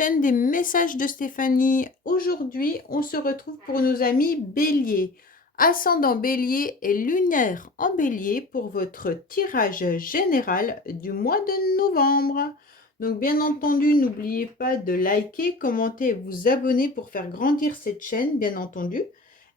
chaîne des messages de Stéphanie. Aujourd'hui, on se retrouve pour nos amis Bélier. Ascendant Bélier et lunaire en Bélier pour votre tirage général du mois de novembre. Donc bien entendu, n'oubliez pas de liker, commenter et vous abonner pour faire grandir cette chaîne, bien entendu.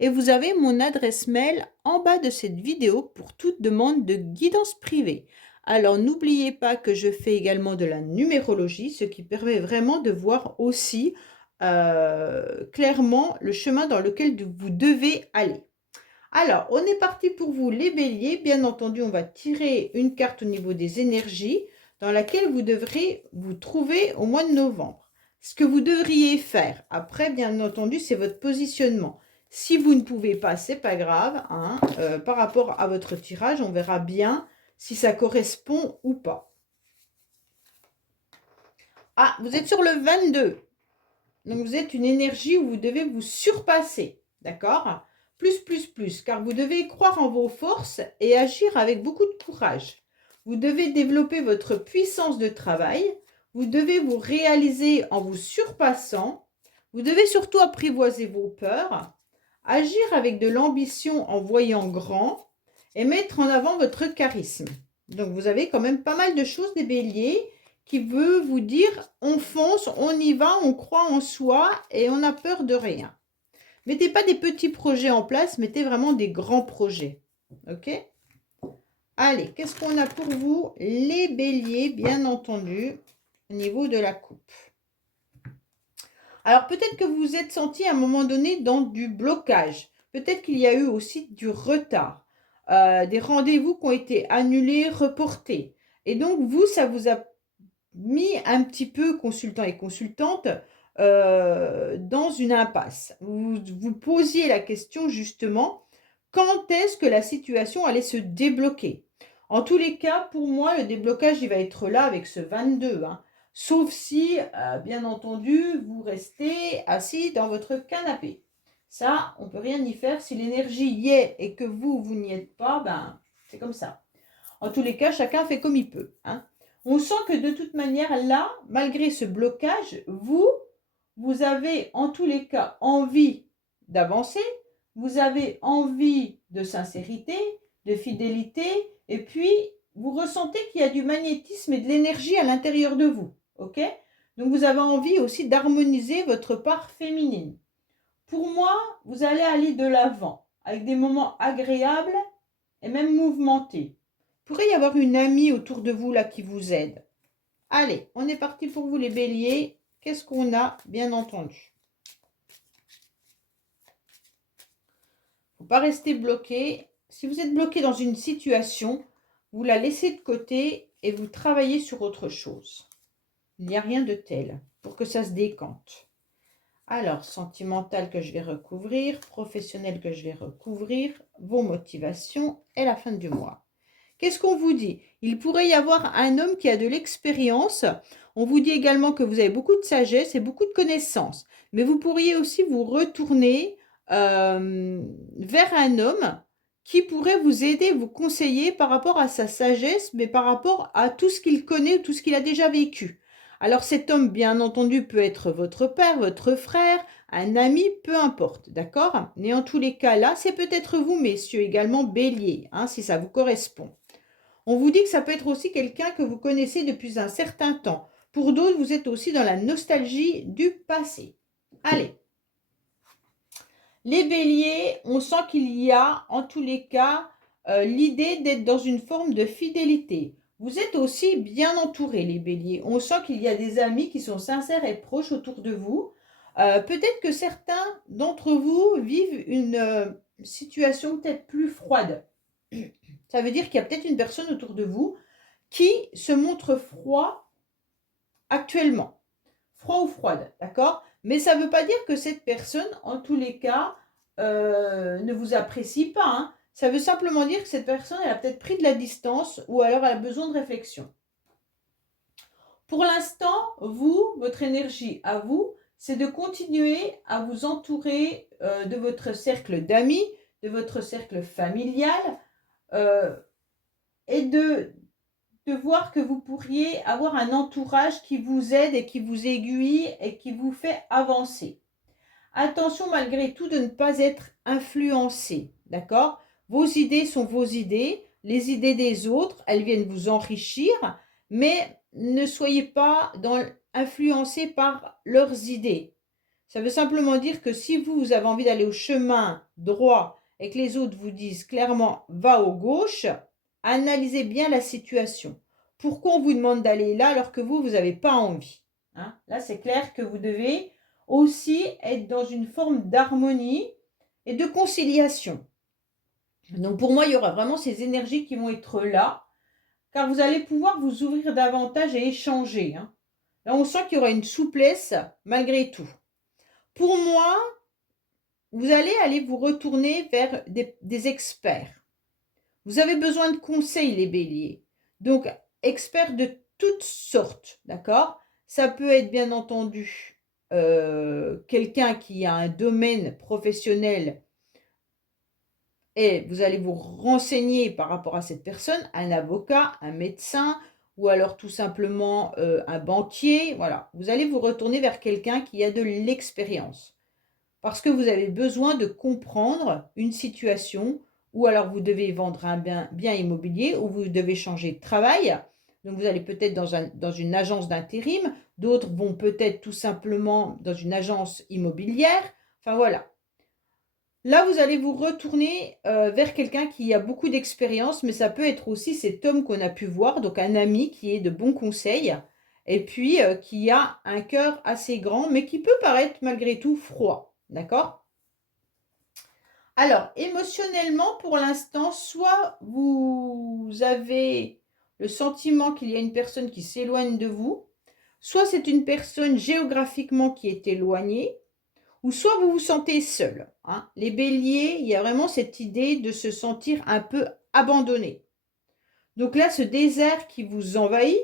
Et vous avez mon adresse mail en bas de cette vidéo pour toute demande de guidance privée. Alors, n'oubliez pas que je fais également de la numérologie, ce qui permet vraiment de voir aussi clairement le chemin dans lequel vous devez aller. Alors, on est parti pour vous les béliers. Bien entendu, on va tirer une carte au niveau des énergies dans laquelle vous devrez vous trouver au mois de novembre. Ce que vous devriez faire, après, bien entendu, c'est votre positionnement. Si vous ne pouvez pas, c'est pas grave. Hein, par rapport à votre tirage, on verra bien si ça correspond ou pas. Ah, vous êtes sur le 22. Donc, vous êtes une énergie où vous devez vous surpasser. D'accord ? Plus, car vous devez croire en vos forces et agir avec beaucoup de courage. Vous devez développer votre puissance de travail. Vous devez vous réaliser en vous surpassant. Vous devez surtout apprivoiser vos peurs, agir avec de l'ambition en voyant grand et mettre en avant votre charisme. Donc, vous avez quand même pas mal de choses des béliers qui veut vous dire on fonce, on y va, on croit en soi et on n'a peur de rien. Mettez pas des petits projets en place, mettez vraiment des grands projets. Ok ? Allez, qu'est-ce qu'on a pour vous, les béliers, bien entendu, au niveau de la coupe. Alors, peut-être que vous vous êtes senti à un moment donné dans du blocage. Peut-être qu'il y a eu aussi du retard. Des rendez-vous qui ont été annulés, reportés. Et donc, vous, ça vous a mis un petit peu, consultant et consultante, dans une impasse. Vous posiez la question justement, quand est-ce que la situation allait se débloquer? En tous les cas, pour moi, le déblocage, il va être là avec ce 22. Hein. Sauf si, bien entendu, vous restez assis dans votre canapé. Ça, on ne peut rien y faire. Si l'énergie y est et que vous n'y êtes pas, ben, c'est comme ça. En tous les cas, chacun fait comme il peut. Hein. On sent que de toute manière, là, malgré ce blocage, vous avez en tous les cas envie d'avancer, vous avez envie de sincérité, de fidélité, et puis vous ressentez qu'il y a du magnétisme et de l'énergie à l'intérieur de vous. Ok ? Donc vous avez envie aussi d'harmoniser votre part féminine. Pour moi, vous allez aller de l'avant, avec des moments agréables et même mouvementés. Il pourrait y avoir une amie autour de vous là qui vous aide. Allez, on est parti pour vous les béliers. Qu'est-ce qu'on a, bien entendu? Il ne faut pas rester bloqué. Si vous êtes bloqué dans une situation, vous la laissez de côté et vous travaillez sur autre chose. Il n'y a rien de tel pour que ça se décante. Alors, sentimental que je vais recouvrir, professionnel que je vais recouvrir, vos motivations et la fin du mois. Qu'est-ce qu'on vous dit? Il pourrait y avoir un homme qui a de l'expérience. On vous dit également que vous avez beaucoup de sagesse et beaucoup de connaissances. Mais vous pourriez aussi vous retourner vers un homme qui pourrait vous aider, vous conseiller par rapport à sa sagesse, mais par rapport à tout ce qu'il connaît, tout ce qu'il a déjà vécu. Alors cet homme, bien entendu, peut être votre père, votre frère, un ami, peu importe, d'accord? Mais en tous les cas, là, c'est peut-être vous, messieurs, également bélier, hein, si ça vous correspond. On vous dit que ça peut être aussi quelqu'un que vous connaissez depuis un certain temps. Pour d'autres, vous êtes aussi dans la nostalgie du passé. Allez. Les béliers, on sent qu'il y a, en tous les cas, l'idée d'être dans une forme de fidélité. Vous êtes aussi bien entourés, les béliers. On sent qu'il y a des amis qui sont sincères et proches autour de vous. Peut-être que certains d'entre vous vivent une situation peut-être plus froide. Ça veut dire qu'il y a peut-être une personne autour de vous qui se montre froid actuellement. Froid ou froide, d'accord? Mais ça ne veut pas dire que cette personne, en tous les cas, ne vous apprécie pas. Hein. Ça veut simplement dire que cette personne, elle a peut-être pris de la distance ou alors elle a besoin de réflexion. Pour l'instant, vous, votre énergie à vous, c'est de continuer à vous entourer de votre cercle d'amis, de votre cercle familial, et de voir que vous pourriez avoir un entourage qui vous aide et qui vous aiguille et qui vous fait avancer. Attention malgré tout de ne pas être influencé, d'accord? Vos idées sont vos idées, les idées des autres, elles viennent vous enrichir, mais ne soyez pas influencé par leurs idées. Ça veut simplement dire que si vous avez envie d'aller au chemin droit et que les autres vous disent clairement va au gauche, analysez bien la situation. Pourquoi on vous demande d'aller là alors que vous n'avez pas envie, hein? Là, c'est clair que vous devez aussi être dans une forme d'harmonie et de conciliation. Donc pour moi, il y aura vraiment ces énergies qui vont être là, car vous allez pouvoir vous ouvrir davantage et échanger, hein. Là, on sent qu'il y aura une souplesse malgré tout. Pour moi, vous allez aller vous retourner vers des experts. Vous avez besoin de conseils, les béliers. Donc, experts de toutes sortes, d'accord? Ça peut être bien entendu quelqu'un qui a un domaine professionnel et vous allez vous renseigner par rapport à cette personne, un avocat, un médecin ou alors tout simplement un banquier. Voilà, vous allez vous retourner vers quelqu'un qui a de l'expérience parce que vous avez besoin de comprendre une situation ou alors vous devez vendre un bien immobilier ou vous devez changer de travail. Donc vous allez peut-être dans une agence d'intérim, d'autres vont peut-être tout simplement dans une agence immobilière. Enfin voilà. Là, vous allez vous retourner vers quelqu'un qui a beaucoup d'expérience, mais ça peut être aussi cet homme qu'on a pu voir, donc un ami qui est de bons conseils et puis qui a un cœur assez grand, mais qui peut paraître malgré tout froid. D'accord? Alors, émotionnellement, pour l'instant, soit vous avez le sentiment qu'il y a une personne qui s'éloigne de vous, soit c'est une personne géographiquement qui est éloignée, ou soit vous vous sentez seul, hein. Les béliers, il y a vraiment cette idée de se sentir un peu abandonné. Donc là, ce désert qui vous envahit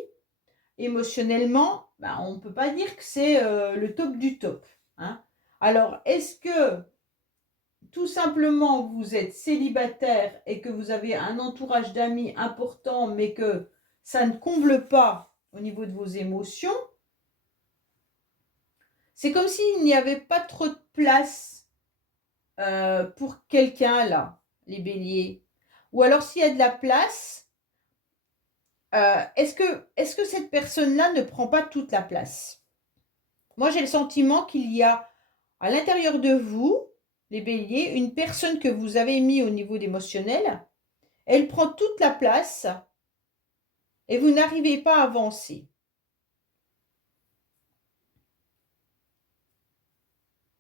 émotionnellement, ben, on ne peut pas dire que c'est le top du top, hein. Alors, est-ce que tout simplement vous êtes célibataire et que vous avez un entourage d'amis important, mais que ça ne comble pas au niveau de vos émotions? C'est comme s'il n'y avait pas trop de place pour quelqu'un là, les béliers. Ou alors s'il y a de la place, est-ce que cette personne-là ne prend pas toute la place? Moi, j'ai le sentiment qu'il y a à l'intérieur de vous, les béliers, une personne que vous avez mis au niveau d'émotionnel, elle prend toute la place et vous n'arrivez pas à avancer.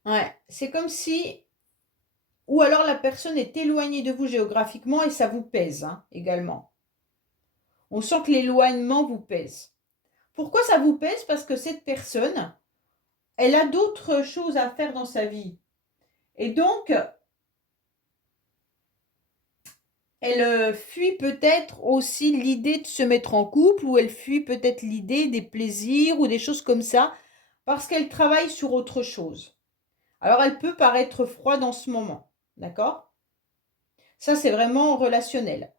Ouais, c'est comme si, ou alors la personne est éloignée de vous géographiquement et ça vous pèse, hein, également. On sent que l'éloignement vous pèse. Pourquoi ça vous pèse? Parce que cette personne, elle a d'autres choses à faire dans sa vie. Et donc, elle fuit peut-être aussi l'idée de se mettre en couple ou elle fuit peut-être l'idée des plaisirs ou des choses comme ça parce qu'elle travaille sur autre chose. Alors, elle peut paraître froide en ce moment. D'accord? Ça, c'est vraiment relationnel.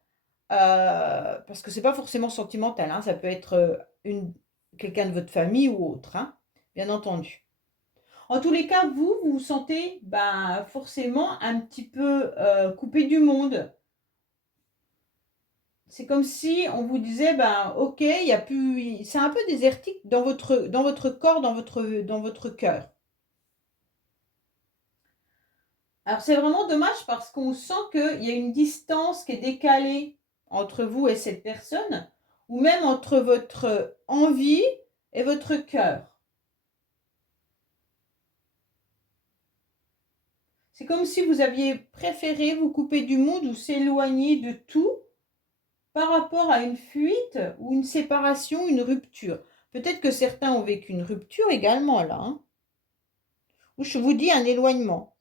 Parce que c'est pas forcément sentimental, hein. Ça peut être quelqu'un de votre famille ou autre, hein, bien entendu. En tous les cas, vous vous sentez ben, forcément un petit peu coupé du monde. C'est comme si on vous disait, ben, ok, il y a plus, c'est un peu désertique dans votre corps, dans votre cœur. Alors c'est vraiment dommage parce qu'on sent qu'il y a une distance qui est décalée entre vous et cette personne, ou même entre votre envie et votre cœur. C'est comme si vous aviez préféré vous couper du monde ou s'éloigner de tout par rapport à une fuite ou une séparation, une rupture. Peut-être que certains ont vécu une rupture également là, hein. Ou je vous dis un éloignement,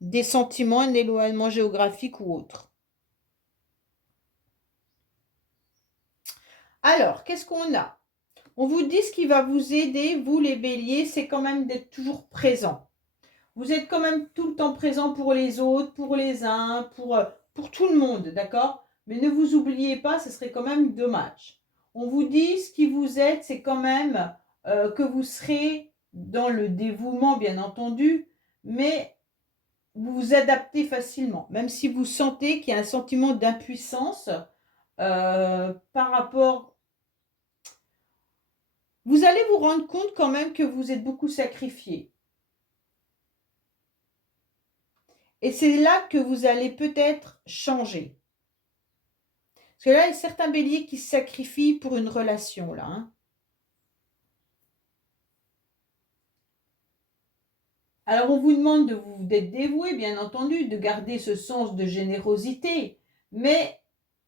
des sentiments, un éloignement géographique ou autre. Alors, qu'est-ce qu'on a? On vous dit ce qui va vous aider, vous les béliers, c'est quand même d'être toujours présent. Vous êtes quand même tout le temps présent pour les autres, pour les uns, pour tout le monde, d'accord? Mais ne vous oubliez pas, ce serait quand même dommage. On vous dit ce qui vous aide, c'est quand même que vous serez dans le dévouement, bien entendu, mais vous vous adaptez facilement, même si vous sentez qu'il y a un sentiment d'impuissance par rapport. Vous allez vous rendre compte quand même que vous êtes beaucoup sacrifié. Et c'est là que vous allez peut-être changer. Parce que là, il y a certains béliers qui se sacrifient pour une relation, là. Hein. Alors, on vous demande d'être dévoué, bien entendu, de garder ce sens de générosité, mais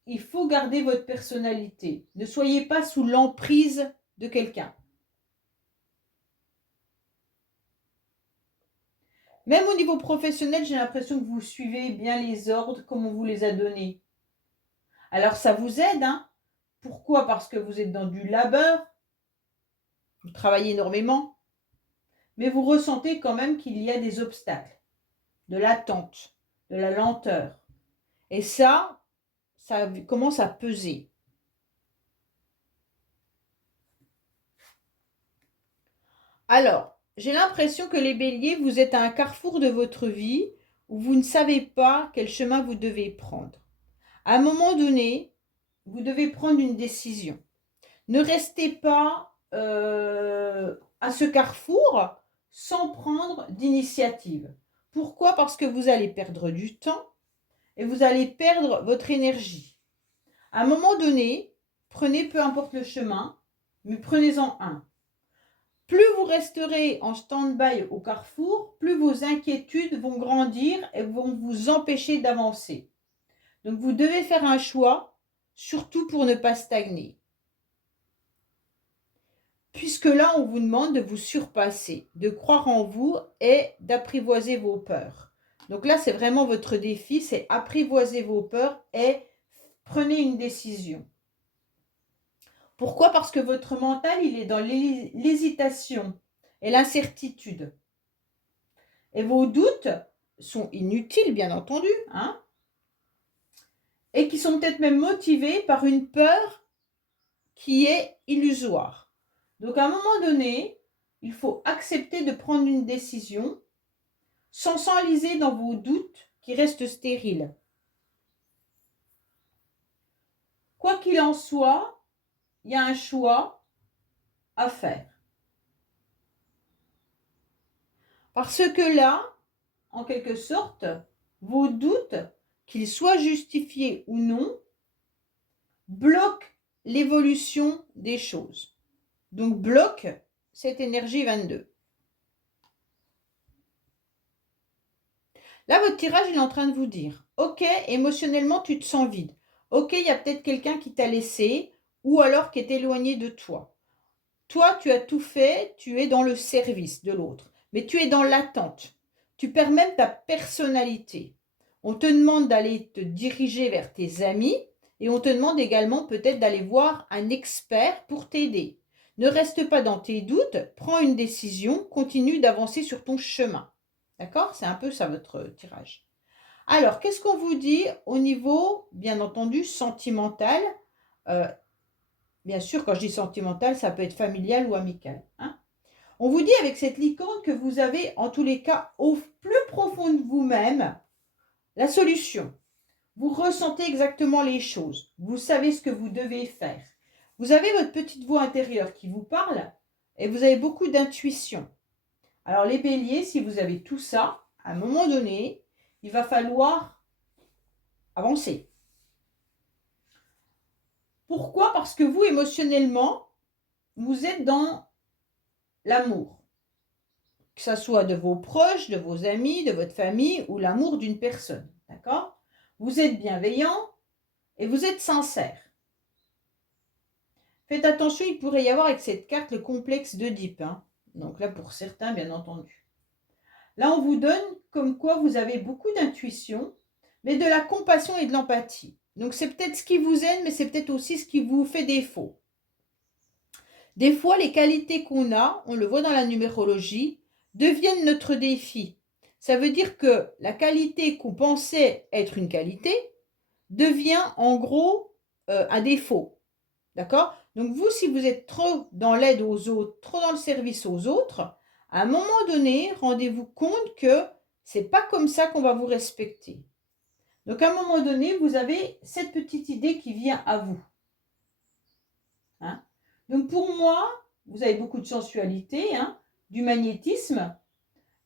il faut garder votre personnalité. Ne soyez pas sous l'emprise de quelqu'un. Même au niveau professionnel, j'ai l'impression que vous suivez bien les ordres comme on vous les a donnés. Alors, ça vous aide, hein? Pourquoi? Parce que vous êtes dans du labeur, vous travaillez énormément, mais vous ressentez quand même qu'il y a des obstacles, de l'attente, de la lenteur. Et ça commence à peser. Alors, j'ai l'impression que les béliers, vous êtes à un carrefour de votre vie où vous ne savez pas quel chemin vous devez prendre. À un moment donné, vous devez prendre une décision. Ne restez pas à ce carrefour sans prendre d'initiative. Pourquoi? Parce que vous allez perdre du temps et vous allez perdre votre énergie. À un moment donné, prenez peu importe le chemin, mais prenez-en un. Plus vous resterez en stand-by au carrefour, plus vos inquiétudes vont grandir et vont vous empêcher d'avancer. Donc vous devez faire un choix, surtout pour ne pas stagner. Puisque là, on vous demande de vous surpasser, de croire en vous et d'apprivoiser vos peurs. Donc là, c'est vraiment votre défi, c'est apprivoiser vos peurs et prenez une décision. Pourquoi? Parce que votre mental, il est dans l'hésitation et l'incertitude. Et vos doutes sont inutiles, bien entendu, hein, et qui sont peut-être même motivés par une peur qui est illusoire. Donc à un moment donné, il faut accepter de prendre une décision sans s'enliser dans vos doutes qui restent stériles. Quoi qu'il en soit, il y a un choix à faire. Parce que là, en quelque sorte, vos doutes, qu'ils soient justifiés ou non, bloquent l'évolution des choses. Donc bloquent cette énergie 22. Là, votre tirage, il est en train de vous dire, ok, émotionnellement, tu te sens vide. Ok, il y a peut-être quelqu'un qui t'a laissé ou alors qui est éloigné de toi. Toi, tu as tout fait, tu es dans le service de l'autre, mais tu es dans l'attente. Tu perds même ta personnalité. On te demande d'aller te diriger vers tes amis et on te demande également peut-être d'aller voir un expert pour t'aider. Ne reste pas dans tes doutes, prends une décision, continue d'avancer sur ton chemin. D'accord? C'est un peu ça votre tirage. Alors, qu'est-ce qu'on vous dit au niveau, bien entendu, sentimental? Bien sûr, quand je dis sentimental, ça peut être familial ou amical. Hein. On vous dit avec cette licorne que vous avez, en tous les cas, au plus profond de vous-même, la solution. Vous ressentez exactement les choses. Vous savez ce que vous devez faire. Vous avez votre petite voix intérieure qui vous parle et vous avez beaucoup d'intuition. Alors les béliers, si vous avez tout ça, à un moment donné, il va falloir avancer. Pourquoi? Parce que vous, émotionnellement, vous êtes dans l'amour. Que ce soit de vos proches, de vos amis, de votre famille ou l'amour d'une personne. D'accord? Vous êtes bienveillant et vous êtes sincère. Faites attention, il pourrait y avoir avec cette carte le complexe d'Oedipe. Hein. Donc là, pour certains, bien entendu. Là, on vous donne comme quoi vous avez beaucoup d'intuition, mais de la compassion et de l'empathie. Donc c'est peut-être ce qui vous aide, mais c'est peut-être aussi ce qui vous fait défaut. Des fois, les qualités qu'on a, on le voit dans la numérologie, deviennent notre défi. Ça veut dire que la qualité qu'on pensait être une qualité devient en gros un défaut. D'accord? Donc vous, si vous êtes trop dans l'aide aux autres, trop dans le service aux autres, à un moment donné, rendez-vous compte que c'est pas comme ça qu'on va vous respecter. Donc à un moment donné, vous avez cette petite idée qui vient à vous. Hein? Donc pour moi, vous avez beaucoup de sensualité, hein, du magnétisme,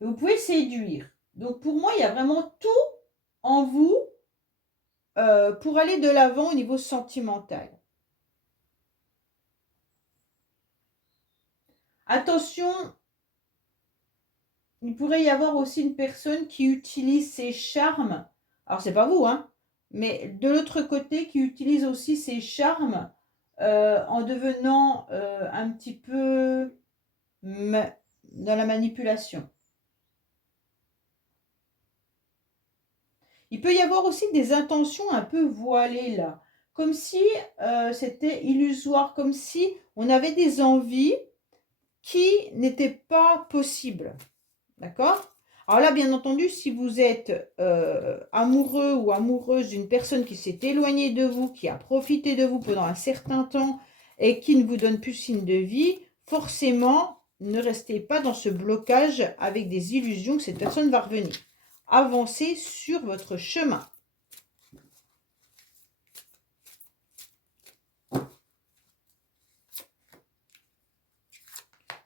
et vous pouvez séduire. Donc pour moi, il y a vraiment tout en vous pour aller de l'avant au niveau sentimental. Attention, il pourrait y avoir aussi une personne qui utilise ses charmes. Alors c'est pas vous, hein, mais de l'autre côté, qui utilise aussi ses charmes en devenant un petit peu dans la manipulation. Il peut y avoir aussi des intentions un peu voilées là, comme si c'était illusoire, comme si on avait des envies qui n'étaient pas possibles. D'accord? Alors là, bien entendu, si vous êtes amoureux ou amoureuse d'une personne qui s'est éloignée de vous, qui a profité de vous pendant un certain temps et qui ne vous donne plus signe de vie, forcément, ne restez pas dans ce blocage avec des illusions que cette personne va revenir. Avancez sur votre chemin.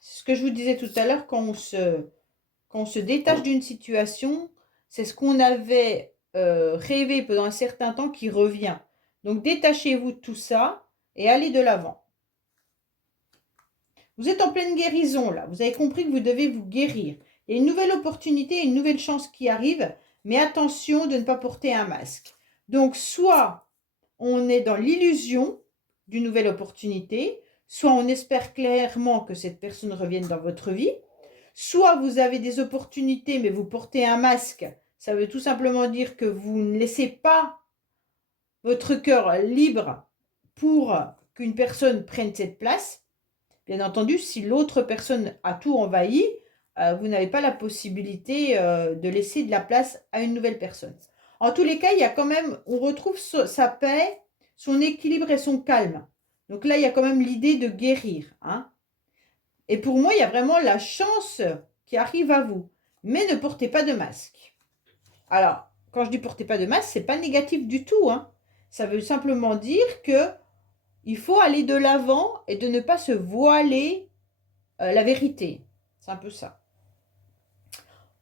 C'est ce que je vous disais tout à l'heure, quand on se détache d'une situation, c'est ce qu'on avait rêvé pendant un certain temps qui revient. Donc détachez-vous de tout ça et allez de l'avant. Vous êtes en pleine guérison là, vous avez compris que vous devez vous guérir. Il y a une nouvelle opportunité, une nouvelle chance qui arrive, mais attention de ne pas porter un masque. Donc soit on est dans l'illusion d'une nouvelle opportunité, soit on espère clairement que cette personne revienne dans votre vie, soit vous avez des opportunités mais vous portez un masque. Ça veut tout simplement dire que vous ne laissez pas votre cœur libre pour qu'une personne prenne cette place. Bien entendu, si l'autre personne a tout envahi, vous n'avez pas la possibilité de laisser de la place à une nouvelle personne. En tous les cas, il y a quand même, on retrouve sa paix, son équilibre et son calme. Donc là, il y a quand même l'idée de guérir. Hein. Et pour moi, il y a vraiment la chance qui arrive à vous. Mais ne portez pas de masque. Alors, quand je dis portez pas de masque, c'est pas négatif du tout. Hein. Ça veut simplement dire que il faut aller de l'avant et de ne pas se voiler la vérité. C'est un peu ça.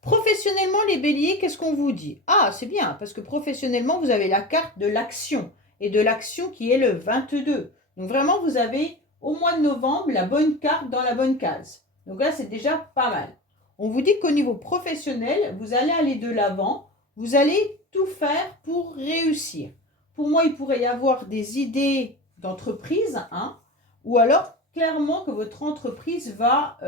Professionnellement, les béliers, qu'est-ce qu'on vous dit? Ah, c'est bien, parce que professionnellement, vous avez la carte de l'action. Et de l'action qui est le 22. Donc vraiment, vous avez au mois de novembre la bonne carte dans la bonne case. Donc là, c'est déjà pas mal. On vous dit qu'au niveau professionnel, vous allez aller de l'avant. Vous allez tout faire pour réussir. Pour moi, il pourrait y avoir des idées d'entreprise, hein, ou alors clairement que votre entreprise va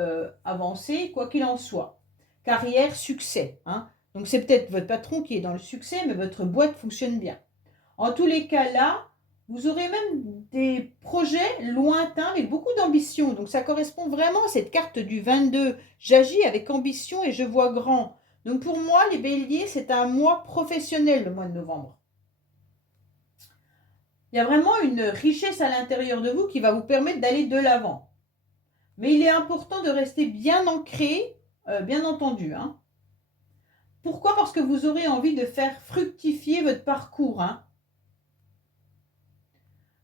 avancer, quoi qu'il en soit. Carrière, succès. Hein. Donc c'est peut-être votre patron qui est dans le succès, mais votre boîte fonctionne bien. En tous les cas là, vous aurez même des projets lointains avec beaucoup d'ambition. Donc ça correspond vraiment à cette carte du 22. J'agis avec ambition et je vois grand. Donc pour moi, les béliers, c'est un mois professionnel, le mois de novembre. Il y a vraiment une richesse à l'intérieur de vous qui va vous permettre d'aller de l'avant. Mais il est important de rester bien ancré, bien entendu. Hein. Pourquoi? Parce que vous aurez envie de faire fructifier votre parcours. Hein.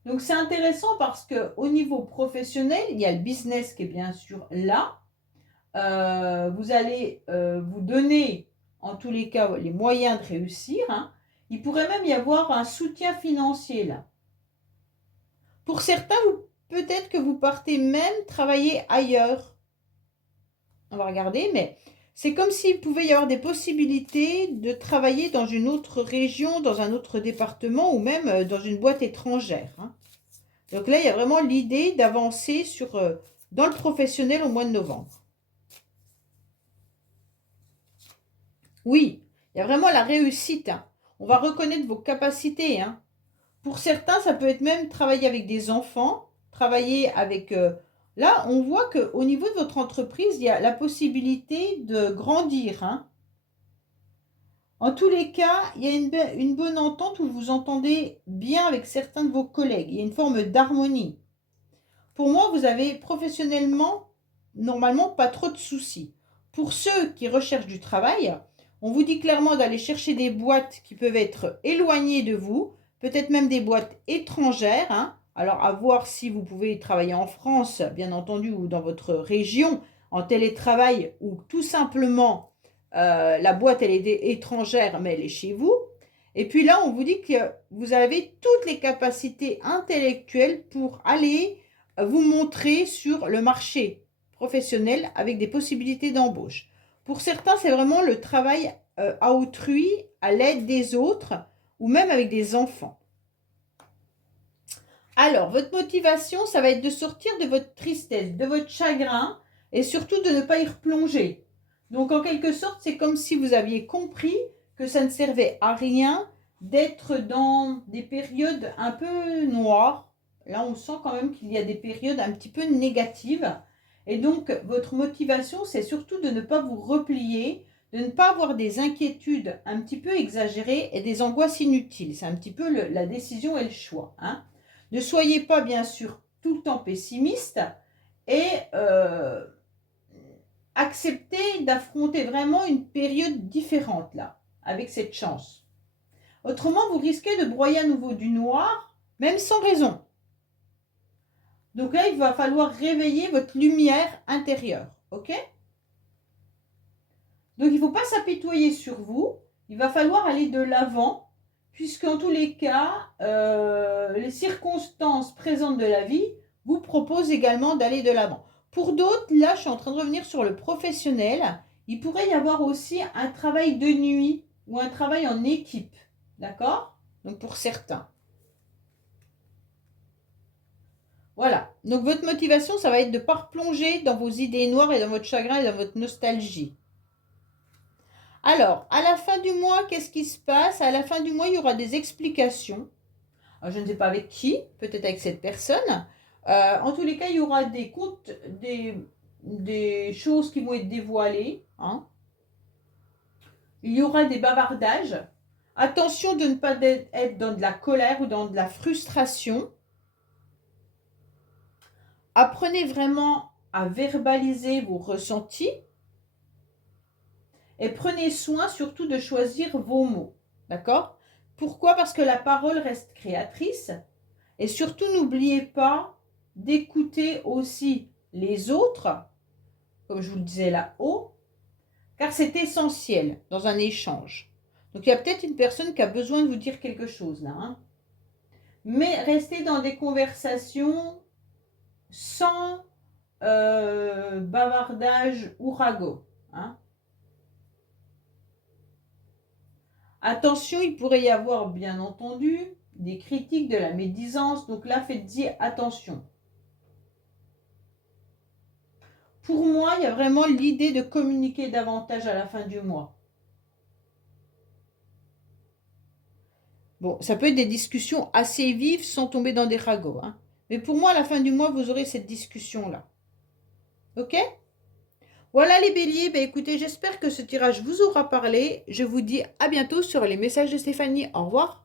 Donc c'est intéressant parce qu'au niveau professionnel, il y a le business qui est bien sûr là. Vous allez vous donner, en tous les cas, les moyens de réussir. Hein. Il pourrait même y avoir un soutien financier là. Pour certains, peut-être que vous partez même travailler ailleurs. On va regarder, mais c'est comme s'il pouvait y avoir des possibilités de travailler dans une autre région, dans un autre département ou même dans une boîte étrangère. Hein. Donc là, il y a vraiment l'idée d'avancer dans le professionnel au mois de novembre. Oui, il y a vraiment la réussite. Hein. On va reconnaître vos capacités. Hein. Pour certains, ça peut être même travailler avec des enfants, travailler avec... Là, on voit qu'au niveau de votre entreprise, il y a la possibilité de grandir. Hein. En tous les cas, il y a une bonne entente où vous vous entendez bien avec certains de vos collègues. Il y a une forme d'harmonie. Pour moi, vous avez professionnellement, normalement, pas trop de soucis. Pour ceux qui recherchent du travail, on vous dit clairement d'aller chercher des boîtes qui peuvent être éloignées de vous, peut-être même des boîtes étrangères, hein. Alors, à voir si vous pouvez travailler en France, bien entendu, ou dans votre région, en télétravail, ou tout simplement, la boîte, elle est étrangère, mais elle est chez vous. Et puis là, on vous dit que vous avez toutes les capacités intellectuelles pour aller vous montrer sur le marché professionnel avec des possibilités d'embauche. Pour certains, c'est vraiment le travail à autrui, à l'aide des autres, ou même avec des enfants. Alors, votre motivation, ça va être de sortir de votre tristesse, de votre chagrin, et surtout de ne pas y replonger. Donc, en quelque sorte, c'est comme si vous aviez compris que ça ne servait à rien d'être dans des périodes un peu noires. Là, on sent quand même qu'il y a des périodes un petit peu négatives. Et donc, votre motivation, c'est surtout de ne pas vous replier, de ne pas avoir des inquiétudes un petit peu exagérées et des angoisses inutiles. C'est un petit peu la décision et le choix, hein. Ne soyez pas, bien sûr, tout le temps pessimiste et acceptez d'affronter vraiment une période différente, là, avec cette chance. Autrement, vous risquez de broyer à nouveau du noir, même sans raison. Donc là, il va falloir réveiller votre lumière intérieure, ok? Donc, il ne faut pas s'apitoyer sur vous. Il va falloir aller de l'avant, puisqu'en tous les cas, les circonstances présentes de la vie vous proposent également d'aller de l'avant. Pour d'autres, là, je suis en train de revenir sur le professionnel. Il pourrait y avoir aussi un travail de nuit ou un travail en équipe, d'accord? Donc, pour certains. Voilà. Donc, votre motivation, ça va être de ne pas replonger dans vos idées noires et dans votre chagrin et dans votre nostalgie. Alors, à la fin du mois, qu'est-ce qui se passe? À la fin du mois, il y aura des explications. Alors, je ne sais pas avec qui, peut-être avec cette personne. En tous les cas, il y aura des comptes, des choses qui vont être dévoilées, hein. Il y aura des bavardages. Attention de ne pas être dans de la colère ou dans de la frustration. Apprenez vraiment à verbaliser vos ressentis. Et prenez soin surtout de choisir vos mots. D'accord? Pourquoi? Parce que la parole reste créatrice. Et surtout, n'oubliez pas d'écouter aussi les autres, comme je vous le disais là-haut, car c'est essentiel dans un échange. Donc, il y a peut-être une personne qui a besoin de vous dire quelque chose là, hein. Mais restez dans des conversations sans bavardage ou ragot, hein. Attention, il pourrait y avoir, bien entendu, des critiques, de la médisance. Donc là, faites-y attention. Pour moi, il y a vraiment l'idée de communiquer davantage à la fin du mois. Bon, ça peut être des discussions assez vives sans tomber dans des ragots, hein. Mais pour moi, à la fin du mois, vous aurez cette discussion-là. Ok? Voilà les béliers. Ben, écoutez, j'espère que ce tirage vous aura parlé. Je vous dis à bientôt sur les messages de Stéphanie. Au revoir.